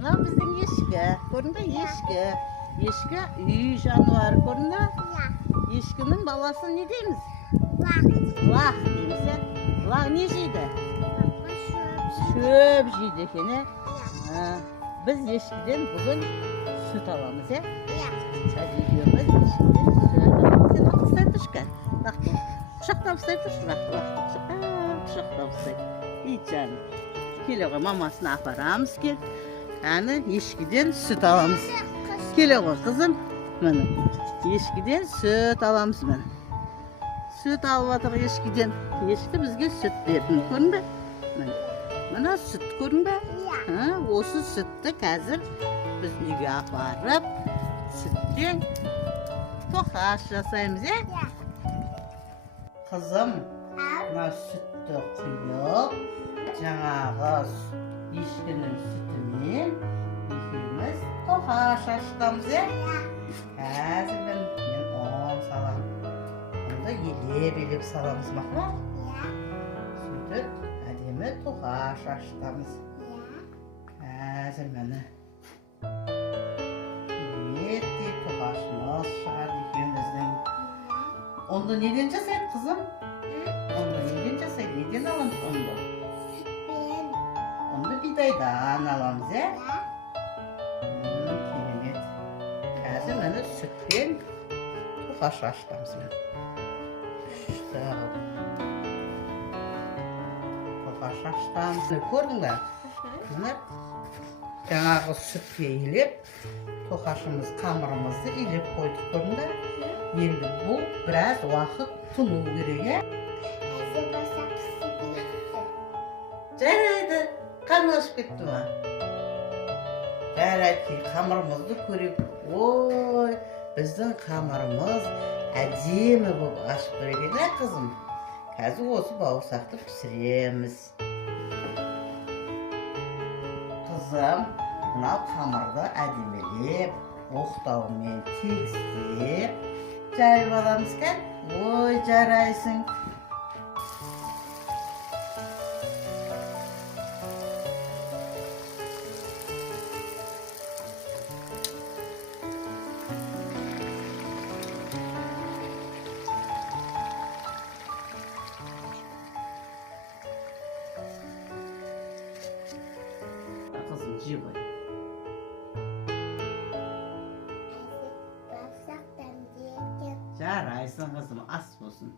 Mına bizden ешкі. Көрдің бе, ешкі. Ешкі үй жануары, көрдің бе? Ешкінің баласы не дейміз? Лақ дейміз, ә? Лақ не жейді? Шөп жейді екен, ә? Біз ешкіден бүгін сүт аламыз, ә? Сәдегеміз ешкіден сүт аламыз. Сен ұқсай тұршқа? Құшақтап ұстай тұршы, құшақтап ұстай. Ит жаным. Келе ғой, мамасына апарамыз кел. Әні ешкіден сүт аламыз. Келе ғой, қызым. Міне, ешкіден сүт аламыз міне. Süt alvadık ешкіден. Ешкі бізге süt бердің, көрдің бе? Мына süt көрдің бе? Осы sütті қазір біз үйге апарып, süттен тоқаш жасаймыз, е? Қызым, мына sütті құйып, жаңағы ешкінің sütімен екеуміз тоқаш ашытамыз, е? Қазір мен саламын. Елеп-елеп саламыз мақла? Сөйтіп, әдемі тоқаш ашытамыз. Әзір мәні. Еттей тоқашымыз шығар екеуміздің. Онды неден жасайды, қызым? Онды неден жасайды? Неден аламыз онды? Сүтпен. Онды бидайдан аламыз, е? Керемет. Әзір мәні сүтпен тоқаш ашытамыз мәні. Тоқаш ашытамыз. Көрдің бе? Жаңағы сүтке елеп, тоқашымыз қамырымызды елеп қойдық, көрдің бе? Енді бұл біраз уақыт тұну керек, жарайды, қан ашып кетті ма? Жарайды, қамырымызды көрейік. Ой, біздің қамырымыз әдемі болып ашып тұр екен, ә қызым? Қазір осы бауырсақты пісіреміз. Қызым, мынау қамырды әдемелеп, оқтаумен тегістеп жайып аламыз кән? Ой, жарайсың. Қызым, жей ғой. Жарайсың қызым, ас болсын.